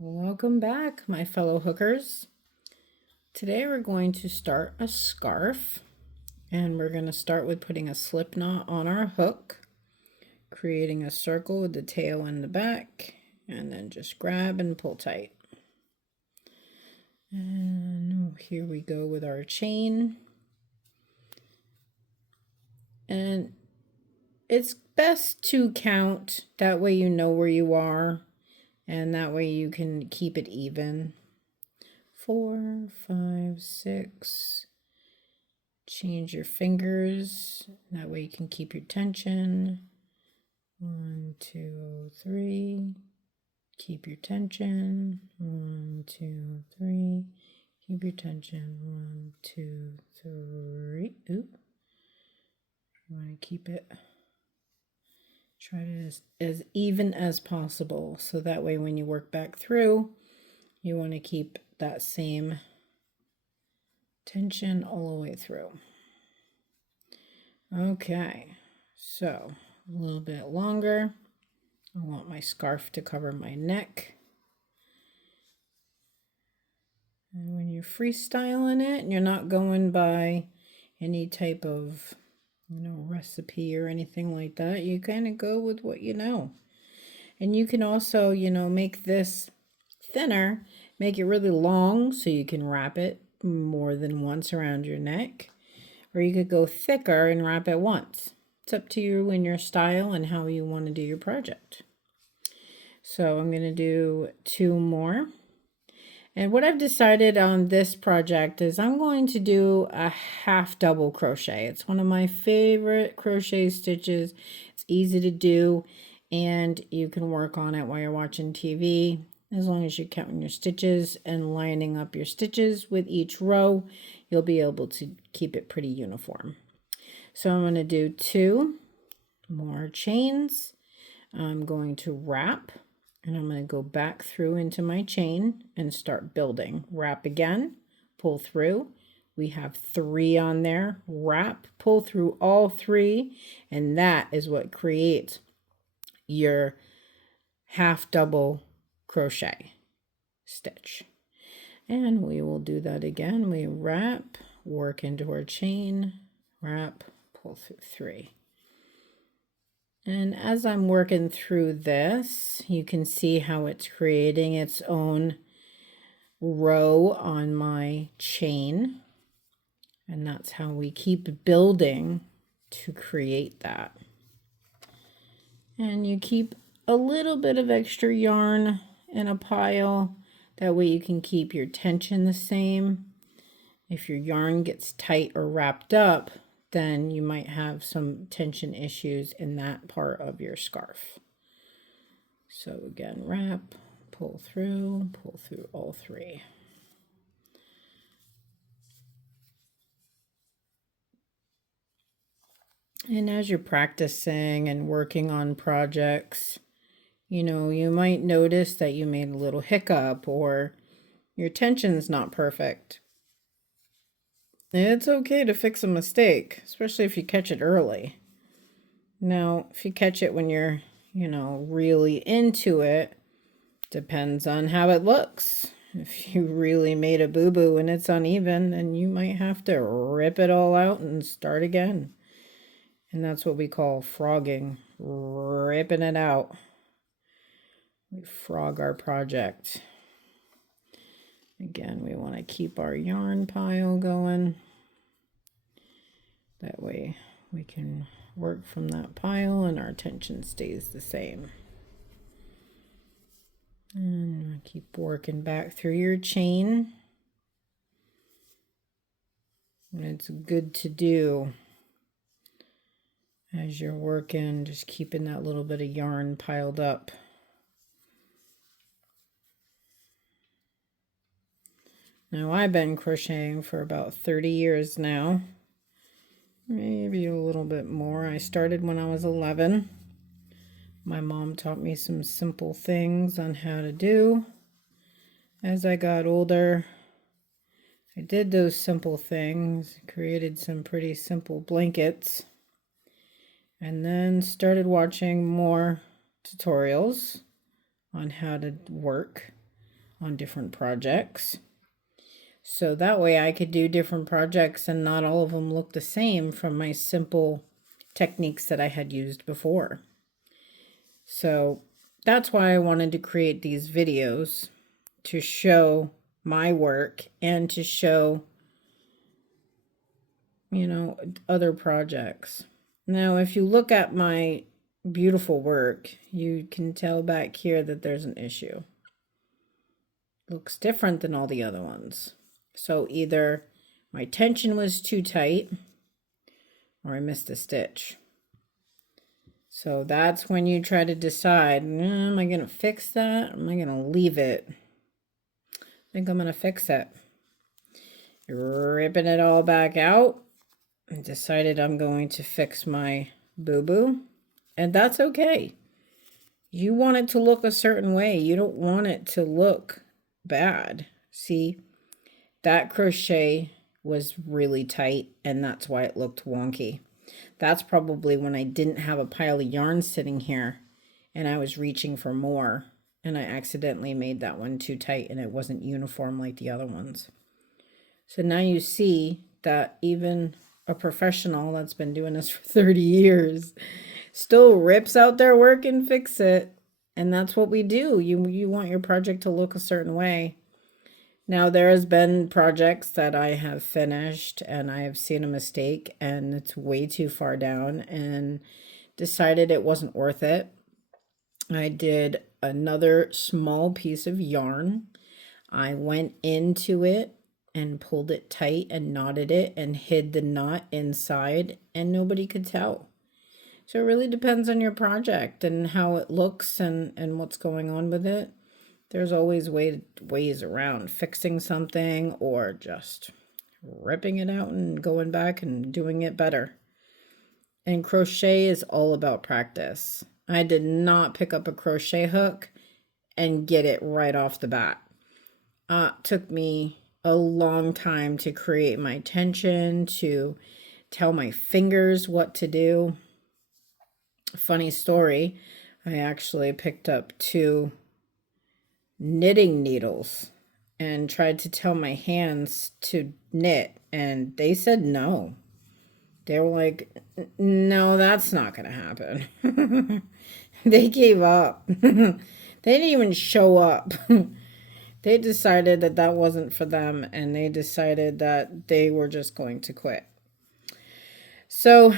Welcome back, my fellow hookers. Today we're going to start a scarf, and we're going to start with putting a slip knot on our hook, creating a circle with the tail in the back, and then just grab and pull tight. And here we go with our chain. And it's best to count, that way you know where you are, and that way you can keep it even. 4, 5, 6. Change your fingers. That way you can keep your tension. 1, 2, 3. Keep your tension. 1, 2, 3. Keep your tension. 1, 2, 3. Oop. You want to keep it. Try it as even as possible. So that way when you work back through, you want to keep that same tension all the way through. Okay, so a little bit longer. I want my scarf to cover my neck. And when you're freestyling it and you're not going by any type of recipe or anything like that, you kind of go with what you know. And you can also make this thinner, make it really long so you can wrap it more than once around your neck, or you could go thicker and wrap it once. It's up to you and your style and how you want to do your project. So I'm going to do 2 more. And what I've decided on this project is I'm going to do a half double crochet. It's one of my favorite crochet stitches. It's easy to do, and you can work on it while you're watching TV. As long as you're counting your stitches and lining up your stitches with each row, you'll be able to keep it pretty uniform. So I'm going to do 2 more chains. I'm going to wrap. And I'm going to go back through into my chain and start building. Wrap again, pull through. We have 3 on there. Wrap, pull through all 3, and that is what creates your half double crochet stitch. And we will do that again. We wrap, work into our chain, wrap, pull through 3. And as I'm working through this, you can see how it's creating its own row on my chain. And that's how we keep building to create that. And you keep a little bit of extra yarn in a pile. That way you can keep your tension the same. If your yarn gets tight or wrapped up, then you might have some tension issues in that part of your scarf. So again, wrap, pull through all 3. And as you're practicing and working on projects, you might notice that you made a little hiccup or your tension's not perfect. It's okay to fix a mistake, especially if you catch it early. Now, if you catch it when you're, really into it, depends on how it looks. If you really made a boo-boo and it's uneven, then you might have to rip it all out and start again. And that's what we call frogging, ripping it out. We frog our project. Again, we want to keep our yarn pile going. That way we can work from that pile and our tension stays the same. And keep working back through your chain. And it's good to do as you're working, just keeping that little bit of yarn piled up. Now, I've been crocheting for about 30 years now, maybe a little bit more. I started when I was 11. My mom taught me some simple things on how to do. As I got older, I did those simple things, created some pretty simple blankets, and then started watching more tutorials on how to work. on different projects. So that way I could do different projects and not all of them look the same from my simple techniques that I had used before. So that's why I wanted to create these videos, to show my work and to show, you know, other projects. Now, if you look at my beautiful work, you can tell back here that there's an issue. Looks different than all the other ones. So either my tension was too tight or I missed a stitch. So that's when you try to decide, am I going to fix that? Am I going to leave it? I think I'm going to fix it. Ripping it all back out. I decided I'm going to fix my boo-boo. And that's okay. You want it to look a certain way. You don't want it to look bad. See, that crochet was really tight and that's why it looked wonky. That's probably when I didn't have a pile of yarn sitting here and I was reaching for more and I accidentally made that one too tight and it wasn't uniform like the other ones. So now you see that even a professional that's been doing this for 30 years still rips out their work and fix it. And that's what we do. You want your project to look a certain way. Now, there has been projects that I have finished and I have seen a mistake and it's way too far down and decided it wasn't worth it. I did another small piece of yarn. I went into it and pulled it tight and knotted it and hid the knot inside and nobody could tell. So it really depends on your project and how it looks and what's going on with it. There's always ways around fixing something or just ripping it out and going back and doing it better. And crochet is all about practice. I did not pick up a crochet hook and get it right off the bat. It took me a long time to create my tension, to tell my fingers what to do. Funny story, I actually picked up 2 knitting needles and tried to tell my hands to knit and they said no. They were like, no, that's not gonna happen. They gave up. They didn't even show up. They decided that that wasn't for them and they decided that they were just going to quit. So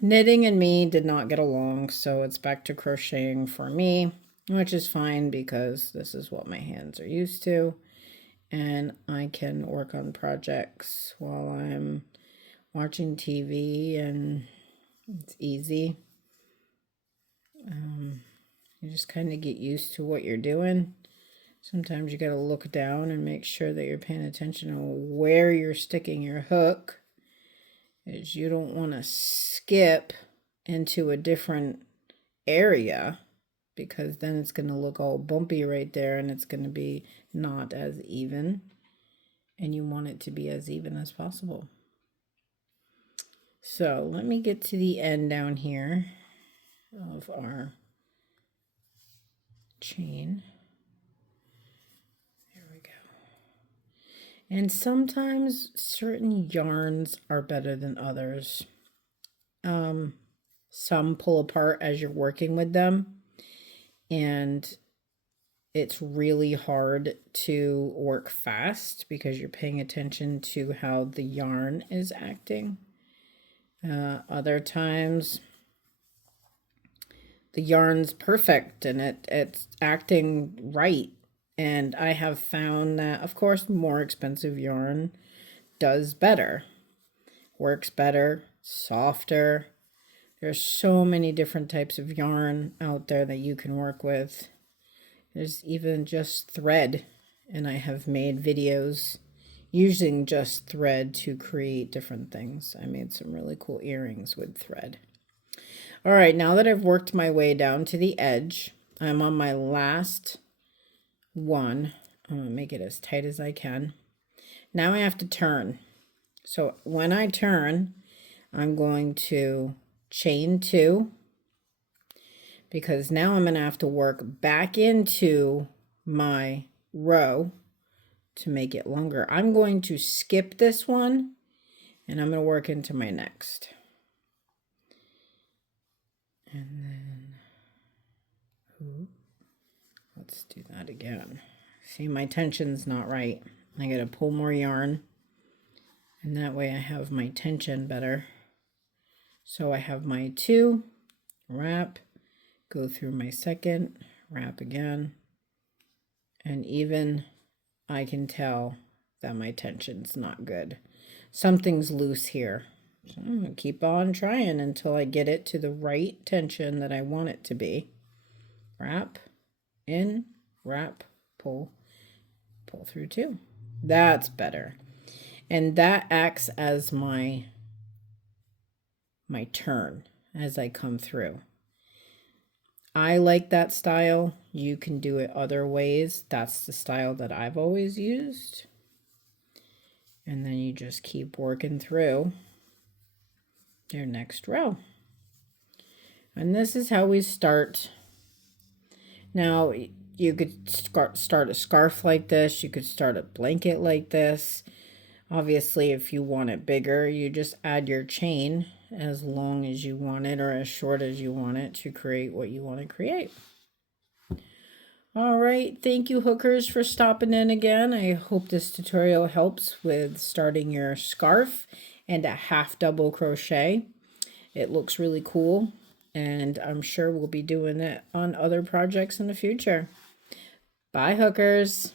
knitting and me did not get along, so it's back to crocheting for me, which is fine because this is what my hands are used to and I can work on projects while I'm watching TV and it's easy. You just kind of get used to what you're doing. Sometimes you got to look down and make sure that you're paying attention to where you're sticking your hook, as you don't want to skip into a different area because then it's going to look all bumpy right there and it's going to be not as even, and you want it to be as even as possible. So let me get to the end down here of our chain. There we go. And sometimes certain yarns are better than others. Some pull apart as you're working with them, and it's really hard to work fast because you're paying attention to how the yarn is acting. Other times the yarn's perfect and it's acting right. And I have found that, of course, more expensive yarn does better, works better, softer. There's so many different types of yarn out there that you can work with. There's even just thread, and I have made videos using just thread to create different things. I made some really cool earrings with thread. All right, now that I've worked my way down to the edge, I'm on my last one. I'm going to make it as tight as I can. Now I have to turn. So when I turn, I'm going to chain 2, because now I'm going to have to work back into my row to make it longer. I'm going to skip this one and I'm going to work into my next. And then, ooh, let's do that again. See, my tension's not right. I got to pull more yarn, and that way I have my tension better. So I have my 2, wrap, go through my second, wrap again, and even I can tell that my tension's not good. Something's loose here. So I'm going to keep on trying until I get it to the right tension that I want it to be. Wrap, in, wrap, pull, pull through 2. That's better. And that acts as my turn as I come through. I like that style. You can do it other ways. That's the style that I've always used. And then you just keep working through your next row. And this is how we start. Now, you could start a scarf like this. You could start a blanket like this. Obviously, if you want it bigger, you just add your chain as long as you want it or as short as you want it to create what you want to create. All right, thank you, hookers, for stopping in again. I hope this tutorial helps with starting your scarf and a half double crochet. It looks really cool, and I'm sure we'll be doing it on other projects in the future. Bye, hookers.